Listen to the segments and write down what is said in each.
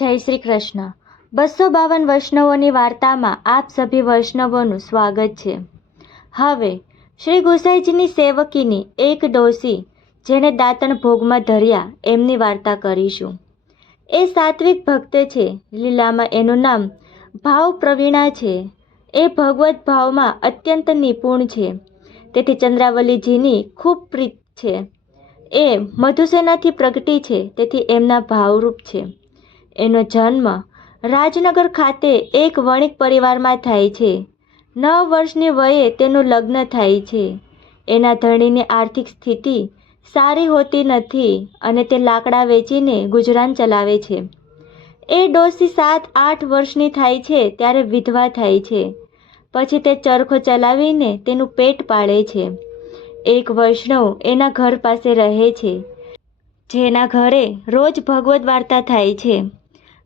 જય શ્રી કૃષ્ણ. બસો બાવન વૈષ્ણવોની વાર્તામાં આપ સભી વૈષ્ણવોનું સ્વાગત છે. હવે, શ્રી ગુસાઈજીની સેવકીની એક ડોસી, જેણે દાંતણ ભોગમાં ધર્યા, એમની વાર્તા કરીશું. એ સાત્વિક ભક્ત છે, લીલામાં એનું નામ ભાવ પ્રવીણા છે. એ ભગવત ભાવમાં અત્યંત નિપુણ છે. તેથી ચંદ્રાવલીજીની ખૂબ પ્રીત છે. એ મધુસેનાથી પ્રગટી છે, તેથી એમના ભાવરૂપ છે. એનો જન્મ રાજનગર ખાતે એક વણિક પરિવારમાં થાય છે. નવ વર્ષની વયે તેનું લગ્ન થાય છે. એના ધણીની આર્થિક સ્થિતિ સારી હોતી નથી અને તે લાકડા વેચીને ગુજરાન ચલાવે છે. એ ડોસી સાત આઠ વર્ષની થાય છે ત્યારે વિધવા થાય છે. પછી તે ચરખો ચલાવીને તેનું પેટ પાળે છે. એક વૈષ્ણવ એના ઘર પાસે રહે છે, જેના ઘરે રોજ ભગવદ્ વાર્તા થાય છે.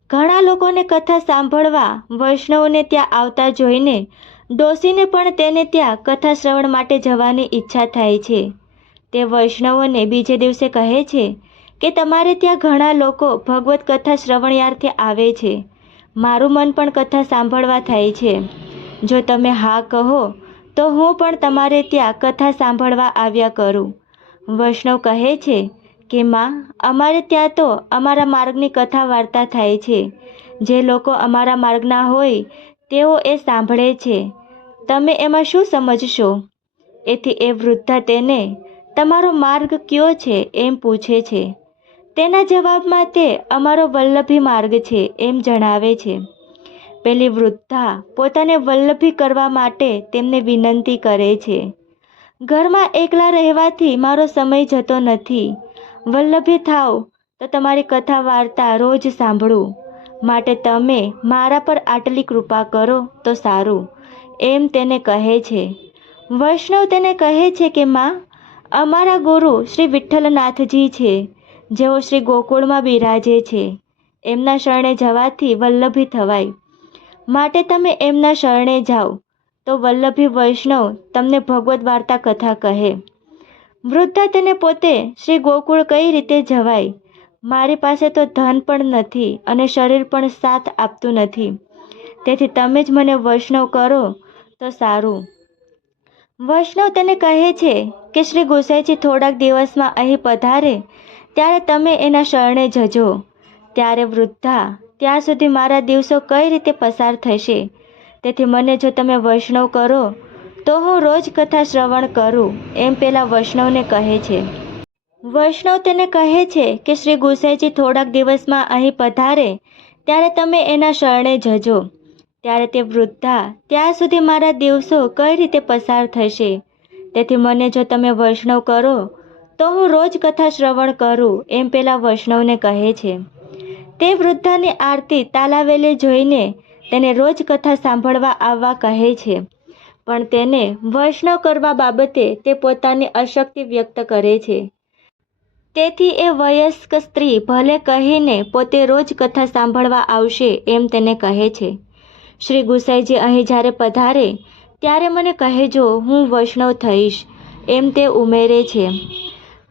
ઘણા લોકોને કથા સાંભળવા વૈષ્ણવને ત્યાં આવતા જોઈને ડોસીને પણ તેને ત્યાં કથા શ્રવણ માટે જવાની ઈચ્છા થાય છે. તે વૈષ્ણવોને બીજે દિવસે કહે છે કે તમારે ત્યાં ઘણા લોકો ભગવત કથા શ્રવણયાર્થે આવે છે. મારું મન પણ કથા સાંભળવા થાય છે. જો તમે હા કહો, તો હું પણ તમારે ત્યાં કથા સાંભળવા આવ્યા કરું. વૈષ્ણવ કહે છે કે માં, અમારે ત્યાં તો અમારા માર્ગની કથા વાર્તા થાય છે. જે લોકો અમારા માર્ગના હોય, તેઓ એ સાંભળે છે. તમે એમાં શું સમજશો? એથી એ વૃદ્ધા તેને, તમારો માર્ગ કયો છે? એમ પૂછે છે. તેના જવાબમાં તે, અમારો વલ્લભી માર્ગ છે, એમ જણાવે છે. પેલી વૃદ્ધા પોતાને વલ્લભી કરવા માટે તેમને વિનંતી કરે છે. ઘરમાં એકલા રહેવાથી મારો સમય જતો નથી. વલ્લભી થાઓ તો તમારી કથા વાર્તા રોજ સાંભળું. માટે તમે મારા પર આટલી કૃપા કરો તો સારું, એમ તેને કહે છે. વૈષ્ણવ તેને કહે છે કે, માં, અમારા ગુરુ શ્રી વિઠ્ઠલનાથજી છે, જેઓ શ્રી ગોકુળમાં બિરાજે છે. એમના શરણે જવાથી વલ્લભી થવાય. માટે તમે એમના શરણે જાઓ, તો વલ્લભી વૈષ્ણવ તમને ભગવદ્ વાર્તા કથા કહે. વૃદ્ધા તેને પોતે શ્રી ગોકુળ કઈ રીતે જવાય? મારી પાસે તો ધન પણ નથી અને શરીર પણ સાથ આપતું નથી. તેથી તમે જ મને વૈષ્ણવ કરો તો સારું. વૈષ્ણવ તેને કહે છે કે શ્રી ગુસાઈજી થોડાક દિવસમાં અહીં પધારે, ત્યારે તમે એના શરણે જજો. ત્યારે વૃદ્ધા, ત્યાં સુધી મારા દિવસો કઈ રીતે પસાર થશે? તેથી મને જો તમે વૈષ્ણવ કરો તો હું રોજ કથા શ્રવણ કરું, એમ પેલા વૈષ્ણવને કહે છે. વૈષ્ણવ તેને કહે છે કે, શ્રી ગુસાઈજી થોડાક દિવસમાં અહીં પધારે, ત્યારે તમે એના શરણે જજો. ત્યારે તે વૃદ્ધા, ત્યાં સુધી મારા દિવસો કઈ રીતે પસાર થશે? તેથી મને જો તમે વૈષ્ણવ કરો, તો હું રોજ કથા શ્રવણ કરું, એમ પેલા વૈષ્ણવને કહે છે. તે વૃદ્ધાની આરતી તાલાવેલે જોઈને તેને રોજ કથા સાંભળવા આવવા કહે છે. પણ તેને વૈષ્ણવ કરવા બાબતે તે પોતાની અશક્તિ વ્યક્ત કરે છે. તેથી એ વયસ્ક સ્ત્રી ભલે કહીને પોતે રોજ કથા સાંભળવા આવશે એમ તેને કહે છે. શ્રી ગુસાઈજી અહીં જ્યારે પધારે, ત્યારે મને કહેજો, હું વૈષ્ણવ થઈશ, એમ તે ઉમેરે છે.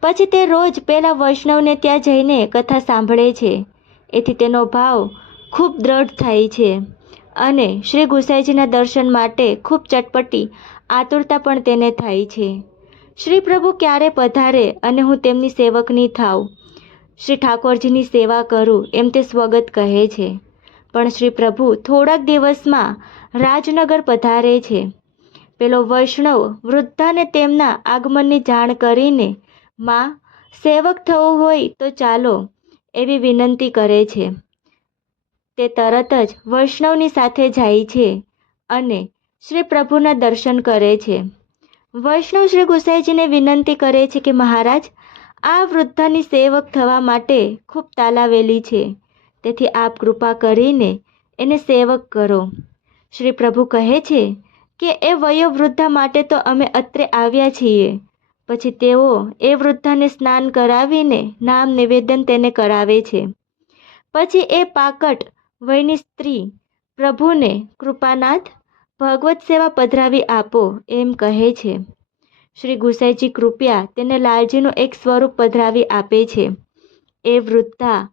પછી તે રોજ પેલા વૈષ્ણવને ત્યાં જઈને કથા સાંભળે છે. એથી તેનો ભાવ ખૂબ દ્રઢ થાય છે. અને શ્રી ગુસાઈજીના દર્શન માટે ખૂબ ચટપટી આતુરતા પણ તેને થાય છે. શ્રી પ્રભુ ક્યારે પધારે અને હું તેમની સેવકની થાઉં? શ્રી ઠાકોરજીની સેવા કરું એમ તે સ્વગત કહે છે. પણ શ્રી પ્રભુ થોડાક દિવસમાં રાજનગર પધારે છે. પેલો વૈષ્ણવ વૃદ્ધાને તેમના આગમનની જાણ કરીને, માં, સેવક થવું હોય તો ચાલો, એવી વિનંતી કરે છે. તે તરત જ વૈષ્ણવની સાથે જાય છે અને શ્રી પ્રભુના દર્શન કરે છે. વૈષ્ણવ શ્રી ગુસાઈજીને વિનંતી કરે છે કે મહારાજ, આ વૃદ્ધાની સેવક થવા માટે ખૂબ તાલાવેલી છે. તેથી આપ કૃપા કરીને એને સેવક કરો. શ્રી પ્રભુ કહે છે કે એ વયોવૃદ્ધા માટે તો અમે અત્રે આવ્યા છીએ. પછી તેઓ એ વૃદ્ધાને સ્નાન કરાવીને નામ નિવેદન તેને કરાવે છે. પછી એ પાકટ વયની સ્ત્રી, પ્રભુને કૃપાનાથ ભગવત સેવા પધરાવી આપો એમ કહે છે. શ્રી ગુસાઈજી કૃપયા તેને લાલજીનું એક સ્વરૂપ પધરાવી આપે છે. એ વૃદ્ધા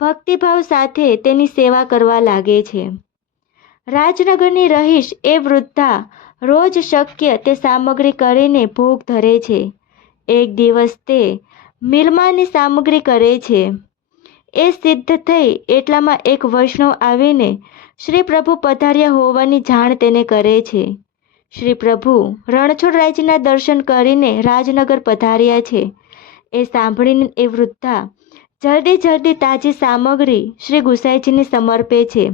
ભક્તિભાવ સાથે તેની સેવા કરવા લાગે છે. રાજનગરની રહીશ એ વૃદ્ધા રોજ શક્ય તે સામગ્રી કરીને ભોગ ધરે છે. એક દિવસ તે મિલમાની સામગ્રી કરે છે. એ સિદ્ધ થઈ એટલામાં એક વૈષ્ણવ આવીને શ્રી પ્રભુ પધાર્યા હોવાની જાણ તેને કરે છે. શ્રી પ્રભુ રણછોડરાયજીના દર્શન કરીને રાજનગર પધાર્યા છે. એ સાંભળીને એ વૃદ્ધા જલ્દી જલ્દી તાજી સામગ્રી શ્રી ગુસાઈજીને સમર્પે છે.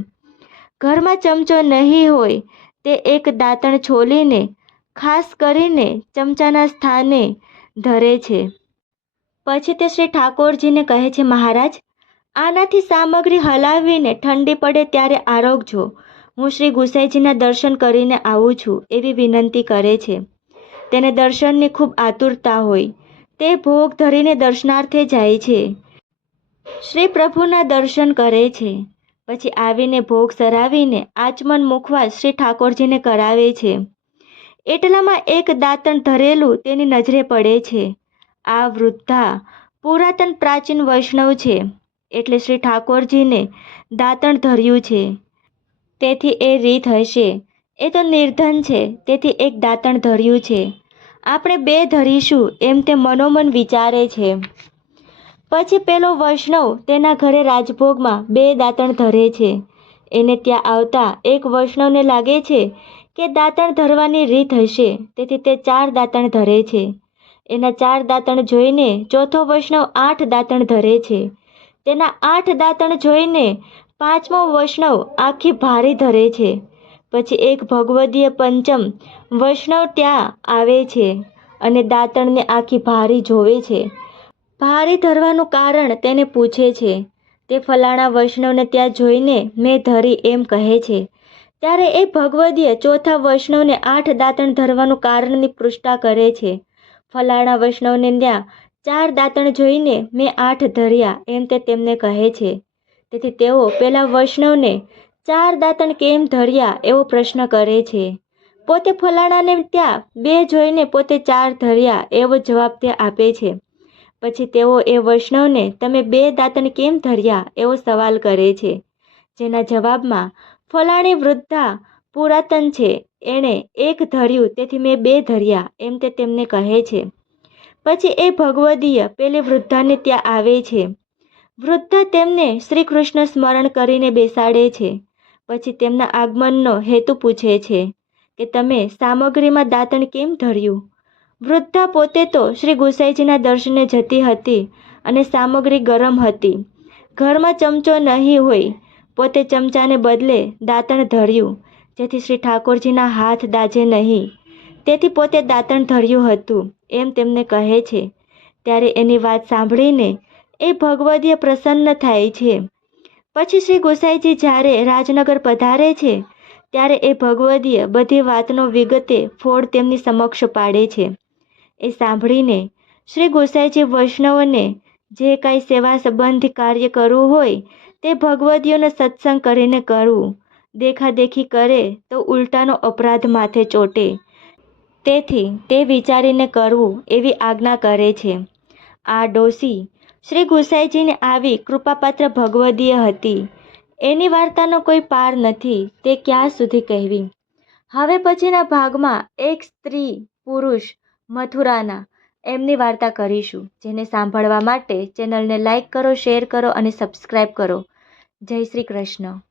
ઘરમાં ચમચો નહીં હોય તે એક દાંતણ છોલીને ખાસ કરીને ચમચાના સ્થાને ધરે છે. પછી તે શ્રી ઠાકોરજીને કહે છે, મહારાજ આનાથી સામગ્રી હલાવીને ઠંડી પડે ત્યારે આરોગજો હું શ્રી ગુસાઈજીના દર્શન કરીને આવું છું એવી વિનંતી કરે છે. તેને દર્શનની ખૂબ આતુરતા હોય. તે ભોગ ધરીને દર્શનાર્થે જાય છે. શ્રી પ્રભુના દર્શન કરે છે. પછી આવીને ભોગ સરાવીને આચમન મુખવા શ્રી ઠાકોરજીને કરાવે છે. એટલામાં એક દાંતણ ધરેલું તેની નજરે પડે છે. આ વૃદ્ધા પુરાતન પ્રાચીન વૈષ્ણવ છે. એટલે શ્રી ઠાકોરજીને દાંતણ ધર્યું છે. તેથી એ રીત હશે. એ તો નિર્ધન છે. તેથી એક દાંતણ ધર્યું છે. આપણે બે ધરીશું એમ તે મનોમન વિચારે છે. પછી પેલો વૈષ્ણવ તેના ઘરે રાજભોગમાં બે દાંતણ ધરે છે. એને ત્યાં આવતા એક વૈષ્ણવને લાગે છે કે દાંતણ ધરવાની રીત હશે. તેથી તે ચાર દાંતણ ધરે છે. એના ચાર દાંતણ જોઈને ચોથો વૈષ્ણવ આઠ દાંતણ ધરે છે. તેના આઠ દાંતણ જોઈને પાંચમો વૈષ્ણવ આખી ભારી ધરે છે. પછી એક ભગવદીય પંચમ વૈષ્ણવ ત્યાં આવે છે અને દાંતણને આખી ભારી જોવે છે. ભારી ધરવાનું કારણ તેને પૂછે છે. તે ફલાણા વૈષ્ણવને ત્યાં જોઈને મેં ધરી એમ કહે છે. ત્યારે એ ભગવદીય ચોથા વૈષ્ણવને આઠ દાંતણ ધરવાનું કારણની પૃષ્ઠા કરે છે. ફલાણા વૈષ્ણવને ત્યાં ચાર દાંતણ જોઈને મેં આઠ ધર્યા, એમ તે તેમને કહે છે. તેથી તેઓ પેલા વૈષ્ણવને ચાર દાંતણ કેમ ધર્યા એવો પ્રશ્ન કરે છે. પોતે ફલાણાને ત્યાં બે જોઈને પોતે ચાર ધર્યા એવો જવાબ તે આપે છે. પછી તેઓ એ વૈષ્ણવને તમે બે દાંતણ કેમ ધર્યા એવો સવાલ કરે છે. જેના જવાબમાં, ફલાણી વૃદ્ધા પુરાતન છે, એણે એક ધર્યું તેથી મેં બે ધર્યા, એમ તે તેમને કહે છે. પછી એ ભગવદીય પેલી વૃદ્ધાને ત્યાં આવે છે. વૃદ્ધા તેમને શ્રી કૃષ્ણ સ્મરણ કરીને બેસાડે છે. પછી તેમના આગમનનો હેતુ પૂછે છે કે તમે સામગ્રીમાં દાંતણ કેમ ધર્યું? વૃદ્ધા પોતે તો શ્રી ગુસાઈજીના દર્શને જતી હતી અને સામગ્રી ગરમ હતી. ઘરમાં ચમચો નહીં હોય, પોતે ચમચાને બદલે દાંતણ ધર્યું, જેથી શ્રી ઠાકોરજીના હાથ દાજે નહીં. તેથી પોતે દાંતણ ધર્યું હતું, એમ તેમને કહે છે. ત્યારે એની વાત સાંભળીને એ ભગવદીય પ્રસન્ન થાય છે. પછી શ્રી ગોસાઈજી જ્યારે રાજનગર પધારે છે, ત્યારે એ ભગવદીય બધી વાતનો વિગતે ફોડ તેમની સમક્ષ પાડે છે. એ સાંભળીને શ્રી ગોસાઈજી વૈષ્ણવને જે કાંઈ સેવા સંબંધી કાર્ય કરવું હોય, તે ભગવદીઓનો સત્સંગ કરીને કરવું દેખાદેખી કરે તો ઉલટાનો અપરાધ માથે ચોટે. તેથી તે વિચારીને કરવું એવી આજ્ઞા કરે છે. આ ડોસી શ્રી ગુસાઈજીને આવી કૃપાપાત્ર ભગવદીય હતી. એની વાર્તાનો કોઈ પાર નથી, તે ક્યાં સુધી કહેવી? હવે પછીના ભાગમાં એક સ્ત્રી પુરુષ મથુરાના એમની વાર્તા કરીશું, જેને સાંભળવા માટે ચેનલને લાઇક કરો, શેર કરો અને સબસ્ક્રાઈબ કરો. જય શ્રી કૃષ્ણ.